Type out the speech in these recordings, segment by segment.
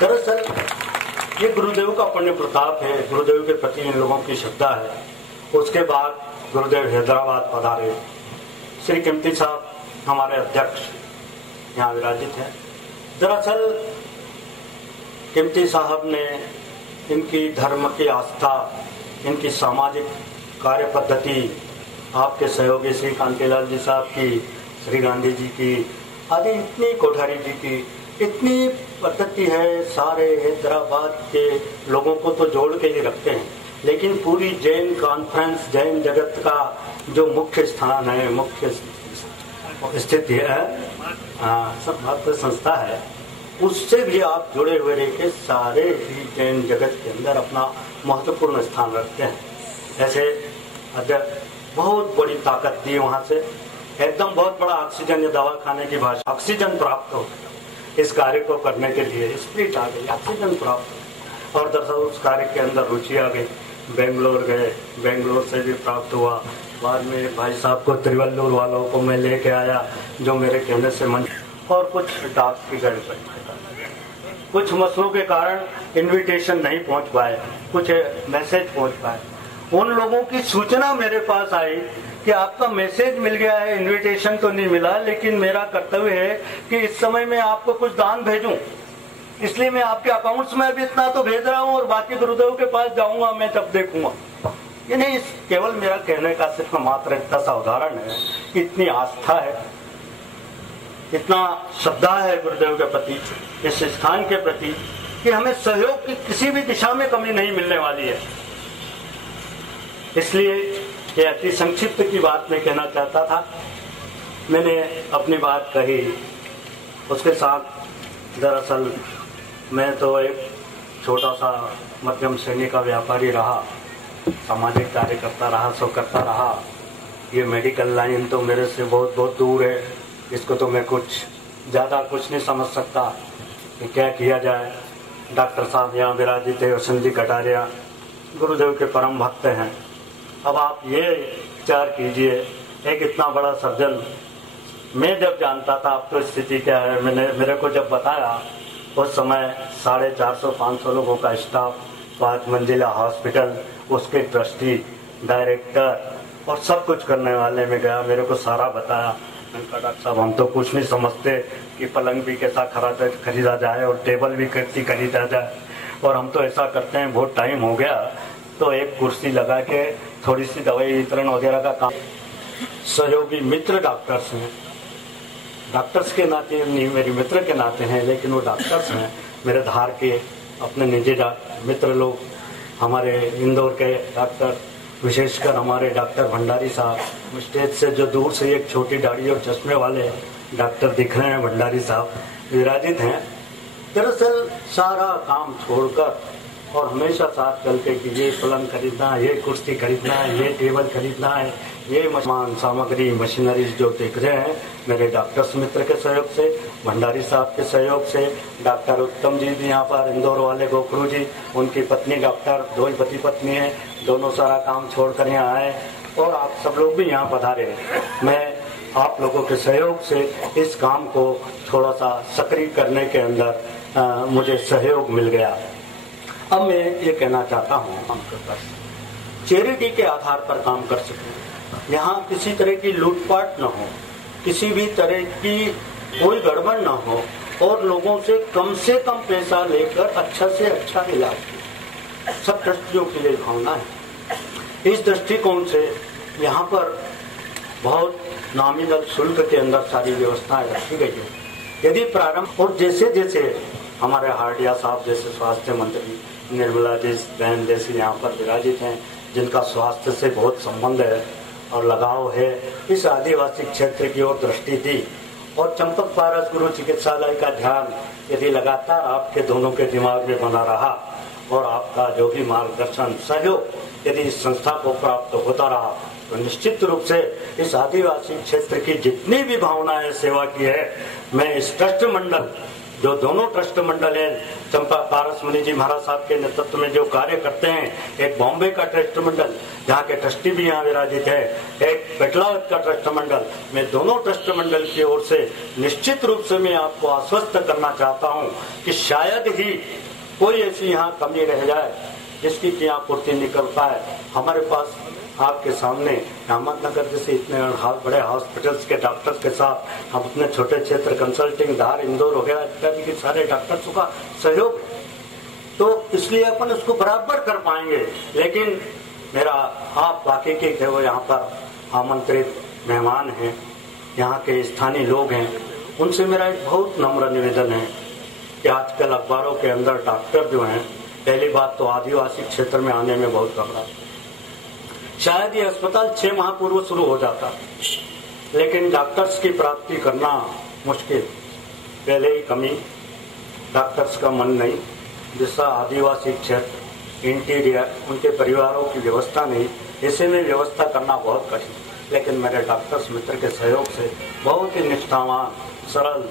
दरअसल ये गुरुदेव का पुण्य प्रताप है, गुरुदेव के प्रति इन लोगों की श्रद्धा है। उसके बाद गुरुदेव हैदराबाद पधारे। श्री कीमती साहब हमारे अध्यक्ष यहाँ विराजित हैं। दरअसल कीमती साहब ने इनकी धर्म की आस्था, इनकी सामाजिक कार्य पद्धति, आपके सहयोगी श्री कांतिलाल जी साहब की, श्री गांधी जी की आदि, इतनी कोठारी जी की इतनी पद्धति है, सारे हैदराबाद के लोगों को तो जोड़ के ही रखते हैं। लेकिन पूरी जैन कॉन्फ्रेंस, जैन जगत का जो मुख्य स्थान है, मुख्य स्थिति है, महत्व संस्था है, उससे भी आप जुड़े हुए रह के सारे ही जैन जगत के अंदर अपना महत्वपूर्ण स्थान रखते हैं। ऐसे अध्यक्ष बहुत बड़ी ताकत दी वहां से, एकदम बहुत बड़ा ऑक्सीजन, ये दवा खाने की भाषा, ऑक्सीजन प्राप्त हो इस कार्य को करने के लिए, स्पिरिट आ गई, ऑक्सीजन प्राप्त। और दरअसल उस कार्य के अंदर रुचि आ गई। बेंगलोर गए, बेंगलोर से भी प्राप्त हुआ। बाद में भाई साहब को, त्रिवल्लुर वालों को मैं लेके आया, जो मेरे कहने से मन, और कुछ डाक की गड़बड़ी, कुछ मसलों के कारण इनविटेशन नहीं पहुंच पाए, कुछ मैसेज पहुंच पाए। उन लोगों की सूचना मेरे पास आई कि आपका मैसेज मिल गया है, इनविटेशन तो नहीं मिला, लेकिन मेरा कर्तव्य है कि इस समय मैं आपको कुछ दान भेजूं, इसलिए मैं आपके अकाउंट्स में अभी इतना तो भेज रहा हूं और बाकी गुरुदेव के पास जाऊंगा मैं तब देखूंगा। ये नहीं, केवल मेरा कहने का सिर्फ मात्र इतना सा उदाहरण है। इतनी आस्था है, इतना श्रद्धा है गुरुदेव के प्रति, इस स्थान के प्रति, कि हमें सहयोग की किसी भी दिशा में कमी नहीं मिलने वाली है। इसलिए ये अति संक्षिप्त की बात मैं कहना चाहता था। मैंने अपनी बात कही, उसके साथ दरअसल मैं तो एक छोटा सा मध्यम श्रेणी का व्यापारी रहा, सामाजिक कार्य करता रहा, सब करता रहा। ये मेडिकल लाइन तो मेरे से बहुत बहुत दूर है, इसको तो मैं कुछ ज़्यादा कुछ नहीं समझ सकता कि क्या किया जाए। डॉक्टर साहब यहाँ विराजित थे, वसंत जी कटारिया गुरुदेव के परम भक्त हैं। अब आप ये विचार कीजिए, एक इतना बड़ा सर्जन, मैं जब जानता था अब तो स्थिति क्या है, मेरे को जब बताया, उस समय 450-500 लोगों का स्टाफ, 5 मंजिला हॉस्पिटल, उसके ट्रस्टी, डायरेक्टर और सब कुछ करने वाले में गया। मेरे को सारा बताया। मैंने कहा डॉक्टर साहब हम तो कुछ नहीं समझते कि पलंग भी कैसा खरीदा जाए और टेबल भी कैसी खरीदा जाए, और हम तो ऐसा करते हैं, बहुत टाइम हो गया तो एक कुर्सी लगा के थोड़ी सी दवाई वितरण वगैरह का काम। सहयोगी मित्र डॉक्टर्स हैं, डॉक्टर्स के नाते नहीं, मेरे मित्र के नाते हैं, लेकिन वो डॉक्टर्स हैं मेरे धार के अपने निजी मित्र लोग। हमारे इंदौर के डॉक्टर, विशेषकर हमारे डॉक्टर भंडारी साहब, स्टेज से जो दूर से एक छोटी दाढ़ी और चश्मे वाले डॉक्टर दिख रहे हैं, भंडारी साहब विराजित हैं। दरअसल सारा काम छोड़कर और हमेशा साथ चल के कि ये पलंग खरीदना है, ये कुर्सी खरीदना है, ये टेबल खरीदना है, ये सामान सामग्री मशीनरीज जो देख रहे हैं, मेरे डॉक्टर्स मित्र के सहयोग से, भंडारी साहब के सहयोग से, डॉक्टर उत्तम जी भी यहाँ पर, इंदौर वाले गोखरू जी, उनकी पत्नी डॉक्टर, दो पति पत्नी है, दोनों सारा काम छोड़कर यहाँ आए और आप सब लोग भी यहाँ पधारे। मैं आप लोगों के सहयोग से इस काम को थोड़ा सा सक्रिय करने के अंदर मुझे सहयोग मिल गया। अब मैं ये कहना चाहता हूँ, हम चैरिटी के आधार पर काम कर सकें, यहाँ किसी तरह की लूटपाट न हो, किसी भी तरह की कोई गड़बड़ न हो, और लोगों से कम पैसा लेकर अच्छा से अच्छा इलाज हो, सब ट्रस्टियों की ये भावना है। इस दृष्टिकोण से यहाँ पर बहुत नॉमिनल शुल्क के अंदर सारी व्यवस्थाएं रखी गई है। यदि प्रारंभ, और जैसे जैसे हमारे हार्डिया साहब जैसे स्वास्थ्य मंत्री, निर्मला जी बहन जैसे यहाँ पर विराजित हैं, जिनका स्वास्थ्य से बहुत संबंध है और लगाव है, इस आदिवासी क्षेत्र की ओर दृष्टि दी, और चंपक पारस गुरु चिकित्सालय का ध्यान यदि लगातार आपके दोनों के दिमाग में बना रहा, और आपका जो भी मार्गदर्शन सहयोग यदि इस संस्था को प्राप्त होता रहा, तो निश्चित रूप से इस आदिवासी क्षेत्र की जितनी भी भावनाएं सेवा की है, मैं इस ट्रस्ट मंडल जो दोनों ट्रस्ट मंडल हैं, चंपा पारस मुनि जी महाराज साहब के नेतृत्व में जो कार्य करते हैं, एक बॉम्बे का ट्रस्ट मंडल जहाँ के ट्रस्टी भी यहाँ विराजित है, एक पेटलावत का ट्रस्ट मंडल, मैं दोनों ट्रस्ट मंडल की ओर से निश्चित रूप से मैं आपको आश्वस्त करना चाहता हूँ कि शायद ही कोई ऐसी यहाँ कमी रह जाए जिसकी कि यहाँ पूर्ति निकल पाए। हमारे पास आपके सामने अहमदनगर जैसे इतने बड़े हॉस्पिटल्स के डॉक्टर्स के साथ हम अपने छोटे क्षेत्र कंसल्टिंग धार इंदौर वगैरह इत्यादि के सारे डॉक्टर्स का सहयोग है, तो इसलिए अपन उसको बराबर कर पाएंगे। लेकिन मेरा आप बाकी के थे वो यहाँ पर आमंत्रित मेहमान हैं, यहाँ के स्थानीय लोग हैं, उनसे मेरा एक बहुत नम्र निवेदन है कि आजकल अखबारों के अंदर डॉक्टर जो हैं, पहली बात तो आदिवासी क्षेत्र में आने में बहुत घबराते, शायद ये अस्पताल 6 माह पूर्व शुरू हो जाता, लेकिन डॉक्टर्स की प्राप्ति करना मुश्किल, पहले ही कमी, डॉक्टर्स का मन नहीं, जिसका आदिवासी क्षेत्र इंटीरियर उनके परिवारों की व्यवस्था नहीं, ऐसे में व्यवस्था करना बहुत कठिन। लेकिन मेरे डॉक्टर्स मित्र के सहयोग से बहुत ही निष्ठावान, सरल,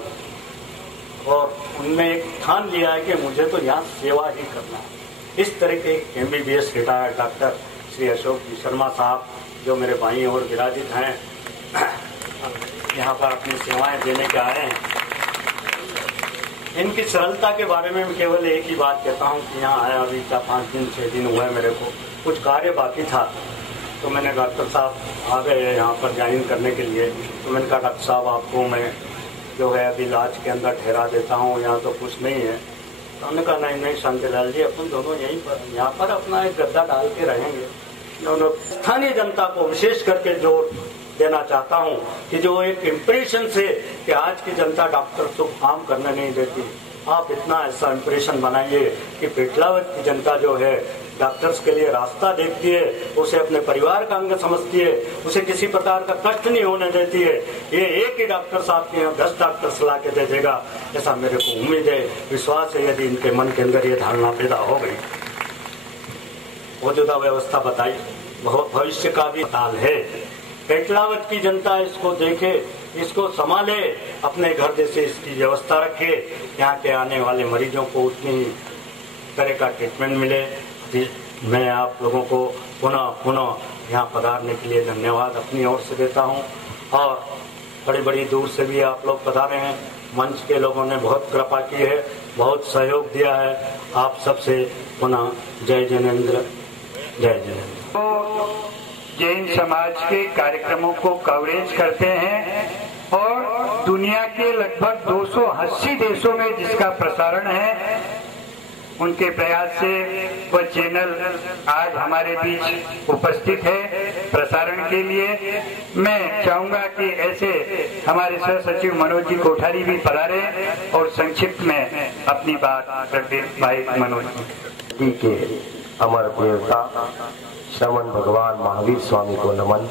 और उनने एक ठान लिया है कि मुझे तो यहाँ सेवा ही करना है। इस तरह के MBBS retired doctor Shri Ashok Sharma साहब जो मेरे भाई और विराजित हैं, यहाँ पर अपनी सेवाएं देने के आए हैं, इनकी सरलता के बारे में मैं केवल एक ही बात कहता हूँ कि यहाँ आया अभी 5 दिन 6 दिन हुए, मेरे को कुछ कार्य बाकी था, तो मैंने डॉक्टर साहब आ गए यहाँ पर ज्वाइन करने के लिए, तो मैंने कहा डॉक्टर साहब आपको मैं जो है अभी इलाज के अंदर ठहरा देता हूँ, यहाँ तो कुछ नहीं है। तो उन्होंने कहा नहीं शांतिलाल जी, अपन दोनों यहीं पर यहाँ पर अपना एक गद्दा डाल के रहेंगे। स्थानीय जनता को विशेष करके जोर देना चाहता हूँ कि जो एक इम्प्रेशन से कि आज की जनता डॉक्टर को काम करने नहीं देती, आप इतना ऐसा इम्प्रेशन बनाइए कि पेटलावत की जनता जो है डॉक्टर्स के लिए रास्ता देखती है, उसे अपने परिवार का अंग समझती है, उसे किसी प्रकार का कष्ट नहीं होने देती है। ये एक ही डॉक्टर साहब के यहाँ 10 डॉक्टर्स ला के दे देगा, ऐसा मेरे को उम्मीद है, विश्वास है। यदि इनके मन के अंदर ये धारणा पैदा हो गई, मौजूदा व्यवस्था बताई भविष्य का भी ताल है। पेटलावत की जनता इसको देखे, इसको संभाले, अपने घर जैसे इसकी व्यवस्था रखे, यहाँ के आने वाले मरीजों को उतनी तरह का ट्रीटमेंट मिले। मैं आप लोगों को पुनः यहाँ पधारने के लिए धन्यवाद अपनी ओर से देता हूँ, और बड़ी दूर से भी आप लोग पधारे हैं। मंच के लोगों ने बहुत कृपा की है, बहुत सहयोग दिया है। आप सबसे पुनः जय जिनेंद्र, जय जिनेंद्र। तो जैन समाज के कार्यक्रमों को कवरेज करते हैं और दुनिया के लगभग 280 देशों में जिसका प्रसारण है, उनके प्रयास से वह चैनल आज हमारे बीच उपस्थित है प्रसारण के लिए। मैं चाहूंगा कि ऐसे हमारे सह सचिव मनोज जी कोठारी भी पधारे और संक्षिप्त में अपनी बात रख दे। भाई मनोज जी के अमर देवता श्रवण भगवान महावीर स्वामी को नमन।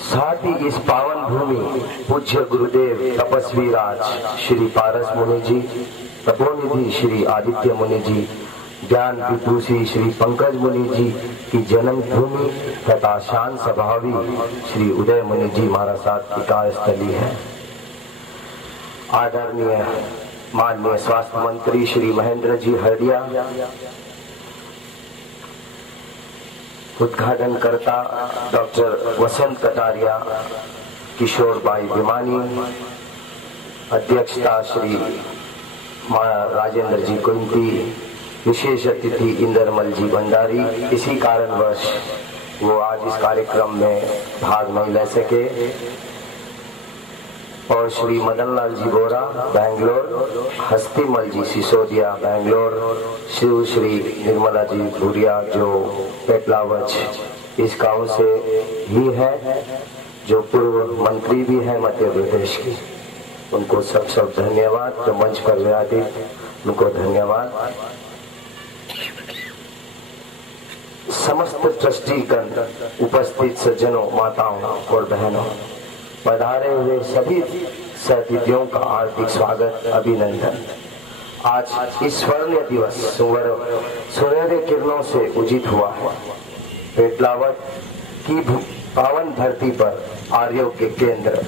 साथ ही इस पावन भूमि पूज्य गुरुदेव तपस्वी राज श्री पारस मुनि जी, तपोनिधि श्री आदित्य मुनि जी, ज्ञान विभूषी श्री पंकज मुनि जी की जन्म भूमि तथा शांत स्वभावी श्री उदय मुनि जी महाराज साहब की कार्यस्थली है। आदरणीय माननीय स्वास्थ्य मंत्री श्री महेंद्र जी हरदिया, उद्घाटनकर्ता डॉक्टर वसंत कटारिया, किशोर भाई भिमानी, अध्यक्षता श्री राजेंद्र जी कुंती, विशेष अतिथि इंदरमल जी भंडारी। इसी कारणवश वो आज इस कार्यक्रम में भाग नहीं ले सके, और श्री मदन लाल जी बोरा बैंगलोर, हस्तीमल जी सिसोदिया बैंगलोर, शिव श्री निर्मला जी भूरिया जो पेटलावच इस गांव से ही है, जो पूर्व मंत्री भी है मध्य प्रदेश की, उनको सब धन्यवाद। तो मंच पर विराजित उनको धन्यवाद। समस्त ट्रस्टीगण, उपस्थित सज्जनों, माताओं और बहनों, पधारे हुए सभी अतिथियों का हार्दिक स्वागत, अभिनंदन। आज इस स्वर्ण दिवस सुनहरे किरणों से उदित हुआ है। पेटलावत की पावन धरती पर आर्यों के केंद्र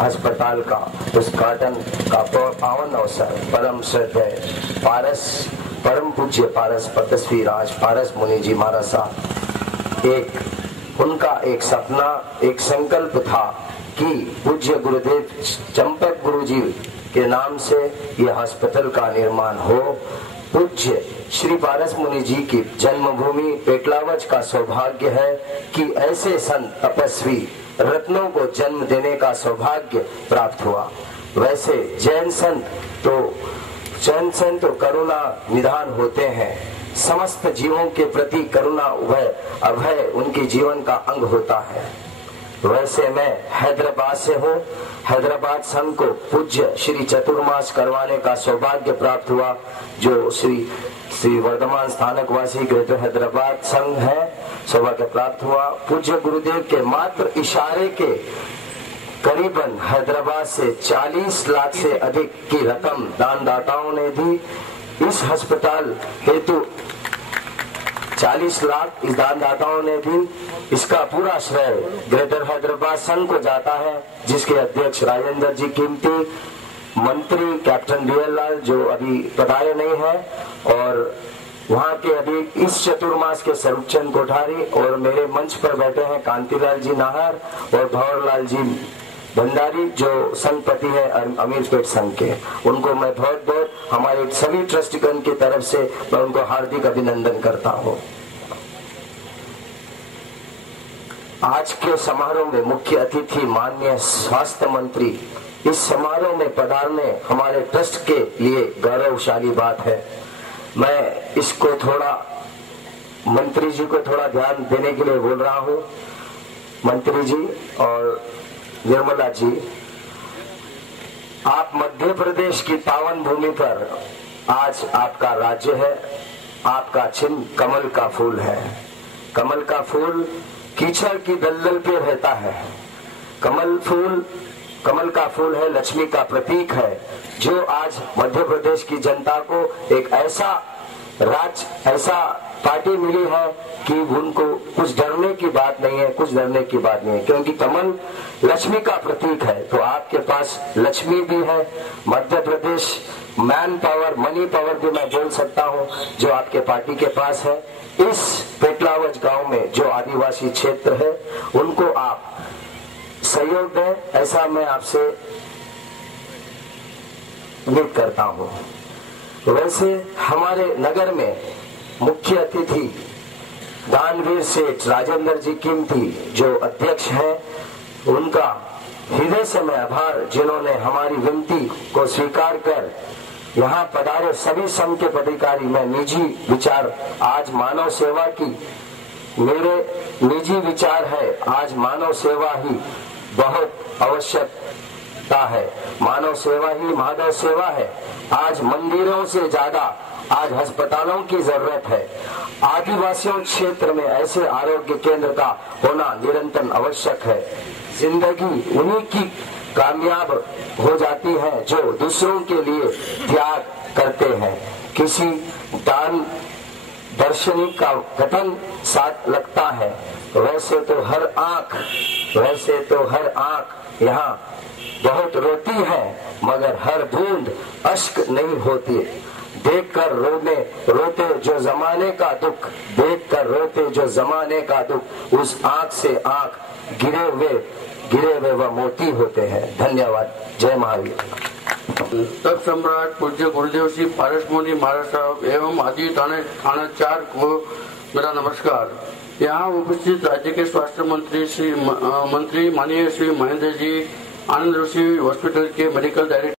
अस्पताल का उद्घाटन का पावन अवसर परम श्रद्धेय परम पूज्य पारस पतस्वी राज पारस मुनि जी महाराज साहब उनका एक सपना, एक संकल्प था कि पूज्य गुरुदेव चंपक गुरु जी के नाम से यह हॉस्पिटल का निर्माण हो। पूज्य श्री पारस मुनि जी की जन्मभूमि पेटलावच का सौभाग्य है कि ऐसे संत तपस्वी रत्नों को जन्म देने का सौभाग्य प्राप्त हुआ। वैसे जैन संत तो करुणा निधान होते हैं, समस्त जीवों के प्रति करुणा अभय उनके जीवन का अंग होता है। वैसे मैं हैदराबाद से हूँ। हैदराबाद संघ को पूज्य श्री चतुर्मास करवाने का सौभाग्य प्राप्त हुआ, जो श्री वर्धमान स्थानकवासी ग्रेटर हैदराबाद संघ है, सौभाग्य प्राप्त हुआ। पूज्य गुरुदेव के मात्र इशारे के करीबन हैदराबाद से 40 लाख से अधिक की रकम दानदाताओं ने दी। इस अस्पताल हेतु 40 लाख इस दानदाताओं ने दी। इसका पूरा श्रेय ग्रेटर हैदराबाद संघ को जाता है, जिसके अध्यक्ष राजेंद्र जी कीमती, मंत्री कैप्टन बीएल लाल जो अभी पधारे नहीं है, और वहाँ के अभी इस चतुर्मास के स्वरूपचंद कोठारी, और मेरे मंच पर बैठे हैं कांतिलाल जी नाहर और भंवरलाल जी भंडारी जो संघपति है अमीरपेट संघ के। उनको मैं बहुत बहुत हमारे सभी ट्रस्टगण की तरफ से मैं उनको हार्दिक अभिनंदन करता हूँ। आज के समारोह में मुख्य अतिथि माननीय स्वास्थ्य मंत्री इस समारोह में पधारने हमारे ट्रस्ट के लिए गौरवशाली बात है। मैं इसको थोड़ा मंत्री जी को थोड़ा ध्यान देने के लिए बोल रहा हूँ। मंत्री जी और निर्मला जी, आप मध्य प्रदेश की पावन भूमि पर आज आपका राज्य है, आपका चिन्ह कमल का फूल है। कमल का फूल कीचड़ की दलदल पे रहता है। कमल का फूल है, लक्ष्मी का प्रतीक है, जो आज मध्य प्रदेश की जनता को एक ऐसा पार्टी मिली है कि उनको कुछ डरने की बात नहीं है, क्योंकि कमल लक्ष्मी का प्रतीक है। तो आपके पास लक्ष्मी भी है। Madhya Pradesh man power, money power भी मैं बोल सकता हूँ जो आपके पार्टी के पास है। इस पेटलावच गांव में जो आदिवासी क्षेत्र है उनको आप सहयोग दें, ऐसा मैं आपसे उम्मीद करता हूँ। वैसे हमारे नगर में मुख्य अतिथि दानवीर सेठ राजेंद्र जी कीमती जो अध्यक्ष हैं, उनका हृदय से मैं आभार, जिन्होंने हमारी विनती को स्वीकार कर यहाँ पधारे सभी संघ के पदाधिकारी। मैं निजी विचार आज मानव सेवा की, मेरे निजी विचार है आज मानव सेवा ही बहुत आवश्यकता है। मानव सेवा ही माधव सेवा है। आज मंदिरों से ज्यादा आज अस्पतालों की जरूरत है। आदिवासियों क्षेत्र में ऐसे आरोग्य केंद्र का होना निरंतर आवश्यक है। जिंदगी उन्हीं की कामयाब हो जाती है जो दूसरों के लिए त्याग करते हैं। किसी दान दर्शनी का कथन साथ लगता है, वैसे तो हर आंख यहाँ बहुत रोती है, मगर हर बूंद अश्क नहीं होती। देखकर रोते जो जमाने का दुख, उस आंख से आंख गिरे हुए वह मोती होते हैं। धन्यवाद। जय महावीर। तब सम्राट पूज्य गुरुदेव श्री पारस मुनि महाराज साहब एवं आदि थानाचार्य को मेरा नमस्कार। यहाँ उपस्थित राज्य के स्वास्थ्य मंत्री माननीय श्री महेंद्र जी, आनंद ऋषि हॉस्पिटल के मेडिकल डायरेक्टर